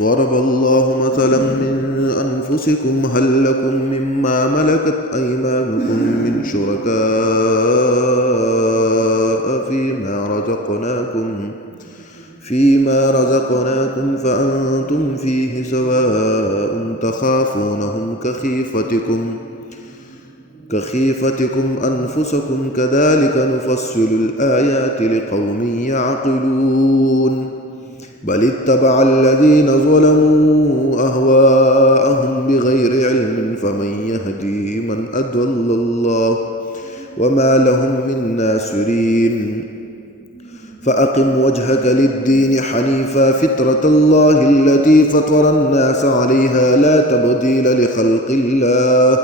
ضرب الله مثلا من أنفسكم هل لكم مما ملكت أيمانكم من شركاء فيما رزقناكم فأنتم فيه سواء تخافونهم كخيفتكم أنفسكم كذلك نفصل الآيات لقوم يعقلون بل اتبع الذين ظلموا أهواءهم بغير علم فمن يهدي من أضل الله وما لهم من ناصرين فأقم وجهك للدين حنيفا فطرة الله التي فطر الناس عليها لا تبديل لخلق الله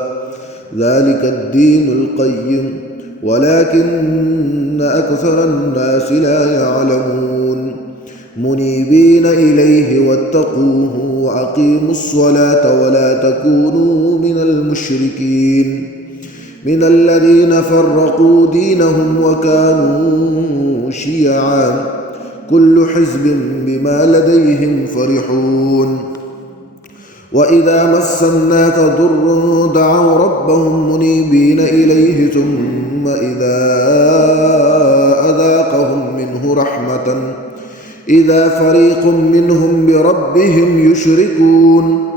ذلك الدين القيم ولكن أكثر الناس لا يعلمون منيبين إليه واتقوه وأقيموا الصلاة ولا تكونوا من المشركين من الذين فرقوا دينهم وكانوا شيعا كل حزب بما لديهم فرحون وإذا مس الناس ضر دعوا ربهم منيبين إليه ثم إذا أذاقهم منه رحمة إذا فريق منهم بربهم يشركون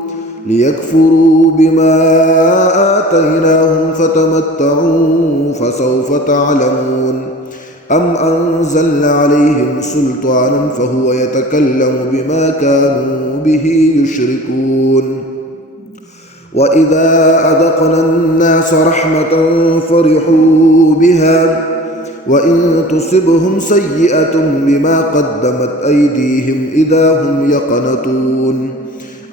ليكفروا بما آتيناهم فتمتعوا فسوف تعلمون أم أنزلنا عليهم سلطانا فهو يتكلم بما كانوا به يشركون وإذا أذقنا الناس رحمة فرحوا بها وإن تصبهم سيئة بما قدمت أيديهم إذا هم يقنطون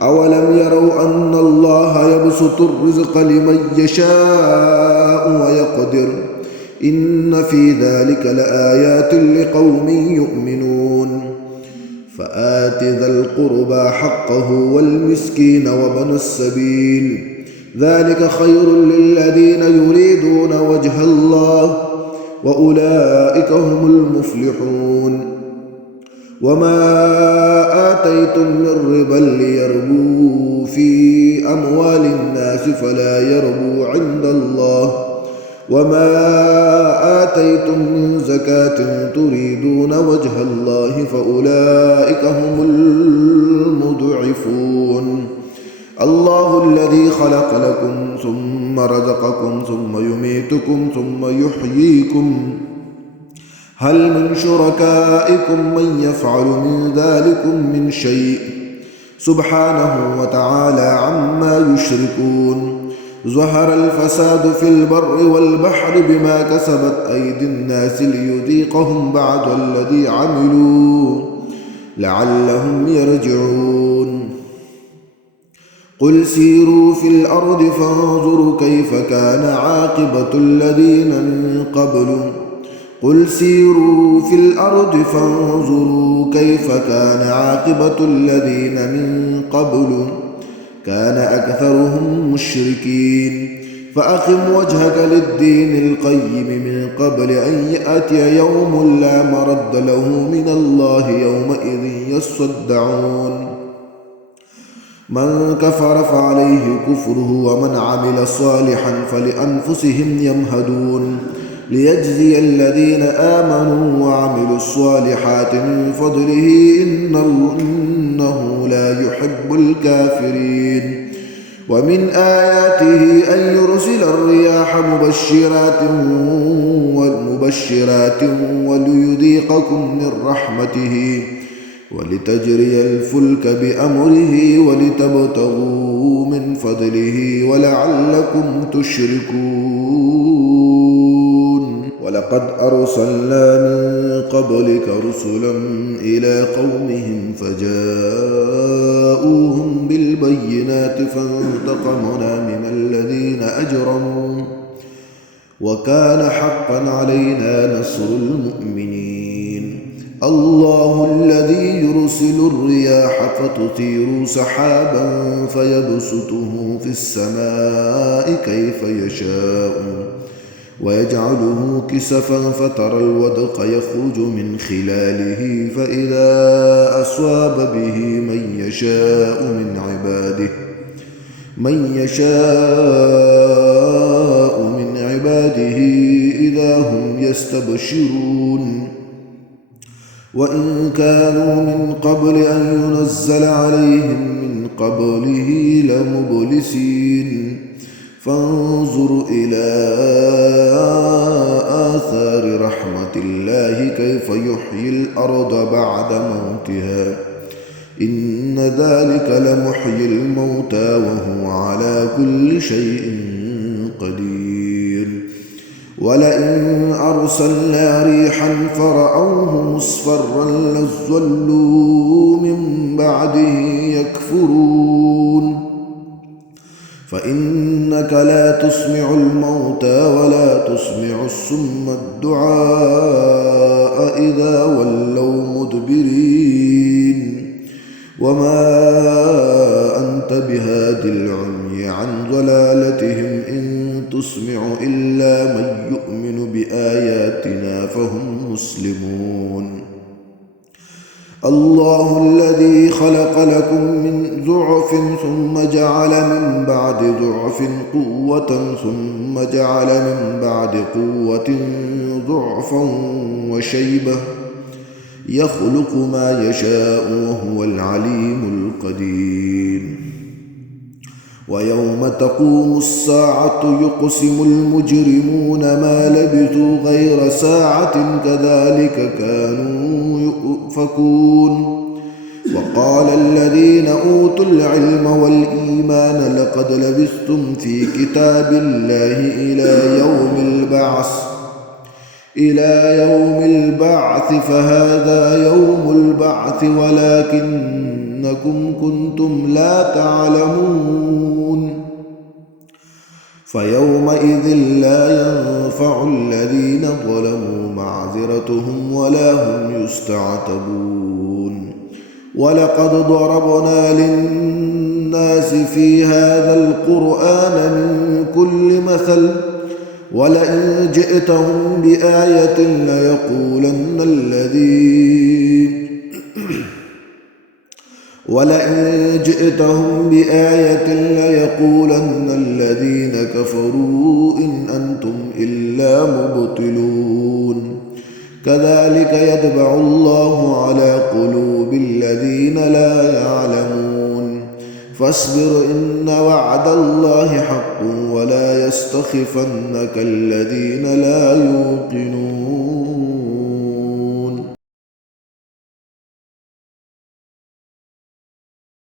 أولم يروا أن الله يبسط الرزق لمن يشاء ويقدر إن في ذلك لآيات لقوم يؤمنون فآت ذا القربى حقه والمسكين وابن السبيل ذلك خير للذين يريدون وجه الله وأولئك هم المفلحون وما آتيتم من ربا ليربو في أموال الناس فلا يربو عند الله وما آتيتم من زكاة تريدون وجه الله فأولئك هم المضعفون الله الذي خلق لكم ثم رزقكم ثم يميتكم ثم يحييكم هل من شركائكم من يفعل من ذلكم من شيء سبحانه وتعالى عما يشركون ظهر الفساد في البر والبحر بما كسبت أيدي الناس ليذيقهم بعض الذي عملوا لعلهم يرجعون قل سيروا في الأرض فانظروا كيف كان عاقبة الذين من قبل قل سيروا في الأرض فانظروا كيف كان عاقبة الذين من قبل كان أكثرهم مشركين فأقم وجهك للدين القيم من قبل أن يأتي يوم لا مرد له من الله يومئذ يصدعون من كفر فعليه كفره ومن عمل صالحا فلأنفسهم يمهدون ليجزي الذين آمنوا وعملوا الصالحات من فضله إنه لا يحب الكافرين ومن آياته أن يرسل الرياح مبشرات وليذيقكم من رحمته ولتجري الفلك بأمره ولتبتغوا من فضله ولعلكم تشركون ولقد أرسلنا من قبلك رسلا إلى قومهم فجاءوهم بالبينات فانتقمنا من الذين أجرموا وكان حقا علينا نصر المؤمنين الله الذي يرسل الرياح فتثير سحابا فيبسطه في السماء كيف يشاء ويجعله كسفا فترى الودق يخرج من خلاله فإذا أصاب به من يشاء من عباده إذا هم يستبشرون وإن كانوا من قبل أن ينزل عليهم من قبله لمبلسين فانظر إلى آثار رحمة الله كيف يحيي الأرض بعد موتها إن ذلك لمحيي الموتى وهو على كل شيء قدير ولئن أرسلنا ريحا فرأوه مصفرا لظلوا من بعده يكفرون فإنك لا تسمع الموتى ولا تسمع الصم الدعاء إذا ولوا مدبرين وما أنت بهاد العمي عن ضلالتهم إن تسمع إلا من يؤمن بآياتنا فهم مسلمون الله الذي خلق لكم من ضعف ثم جعل من بعد ضعف قوة ثم جعل من بعد قوة ضعفا وشيبة يخلق ما يشاء وهو العليم القدير ويوم تقوم الساعة يقسم المجرمون ما لبثوا غير ساعة كذلك كانوا يؤفكون وقال الذين أوتوا العلم والإيمان لقد لبثتم في كتاب الله إلى يوم البعث فهذا يوم البعث ولكنكم كنتم لا تعلمون فيومئذ لا ينفع الذين ظلموا معذرتهم ولا هم يستعتبون ولقد ضربنا للناس في هذا القرآن من كل مثل ولئن جئتهم بآية ليقولن الذين كفروا إن أنتم إلا مبطلون كذلك يطبع الله على قلوب الذين لا يعلمون فاصبر إن وعد الله حق ولا يستخفنك الذين لا يوقنون